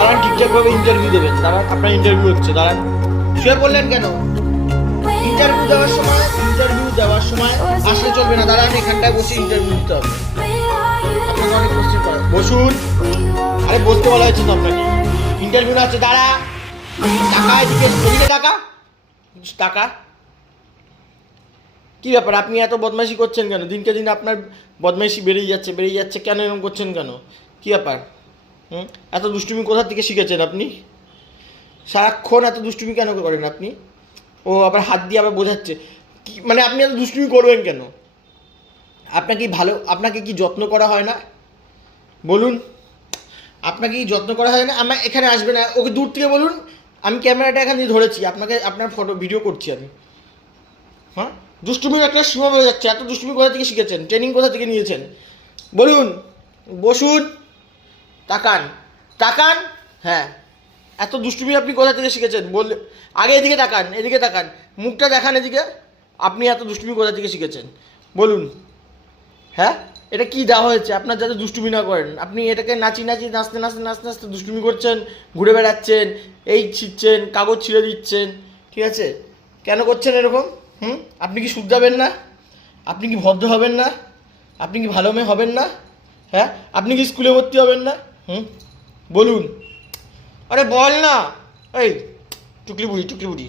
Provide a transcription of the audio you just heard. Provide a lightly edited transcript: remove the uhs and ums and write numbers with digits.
দাঁড়ান, ঠিকঠাকভাবে ইন্টারভিউ দেবেন। দাঁড়ান, আপনার ইন্টারভিউ হচ্ছে। দাঁড়ান, শুয়ে পড়লেন কেন? ইন্টারভিউ দেওয়ার সময় আসলে চলবে না। দাঁড়ান, এখানটায় বসে ইন্টারভিউ দিতে হবে। আপনাকে অনেক কোশ্চেন করা। বসুন। আরে বসতে বলা হয়েছে তো আপনাকে। ইন্টারভিউ না হচ্ছে। দাঁড়া, টাকা এদিকে, এদিকে টাকা টাকা। কি ব্যাপার, আপনি এত বদমাইশি করছেন কেন? দিনকে দিন আপনার বদমাইশি বেড়েই যাচ্ছে। কেন এরকম করছেন কেন? কি ব্যাপার? এত দুষ্টুমি কোথা থেকে শিখেছেন আপনি? সারাক্ষণ এত দুষ্টুমি কেন করেন আপনি? ও আবার হাত দিয়ে আবার বোঝাচ্ছে। কি মানে, আপনি এত দুষ্টুমি করবেন কেন? আপনাকে কি যত্ন করা হয় না? বলুন, আপনাকে কি যত্ন করা হয় না? আমার এখানে আসবে না, ওকে দূর থেকে বলুন। আমি ক্যামেরাটা এখান দিয়ে ধরেছি, আপনার ফটো ভিডিও করছি আমি। হ্যাঁ, দুষ্টুমির একটা সীমা বেড়ে যাচ্ছে। এত দুষ্টুমি কোথা থেকে শিখেছেন? ট্রেনিং কোথা থেকে নিয়েছেন? বলুন। বসুন। তাকান। তাকান। হ্যাঁ, এত দুষ্টুমি আপনি কোথা থেকে শিখেছেন? বললে আগে এদিকে তাকান, মুখটা দেখান এদিকে। আপনি এত দুষ্টুমি কোথা থেকে শিখেছেন? বলুন। হ্যাঁ, এটা কি দেওয়া হয়েছে আপনার যাতে দুষ্টুমি না করেন? আপনি এটাকে নাচতে দুষ্টুমি করছেন, ঘুরে বেড়াচ্ছেন, এই ছিঁড়ছেন, কাগজ ছিঁড়ে দিচ্ছেন। ঠিক আছে, কেন করছেন এরকম? আপনি কি শুধরাবেন না? আপনি কি ভদ্র হবেন না? আপনি কি ভালো মেয়ে হবেন না? হ্যাঁ, আপনি কি স্কুলে ভর্তি হবেন না? বলুন। আরে বল না। এই টুকলি বুড়ি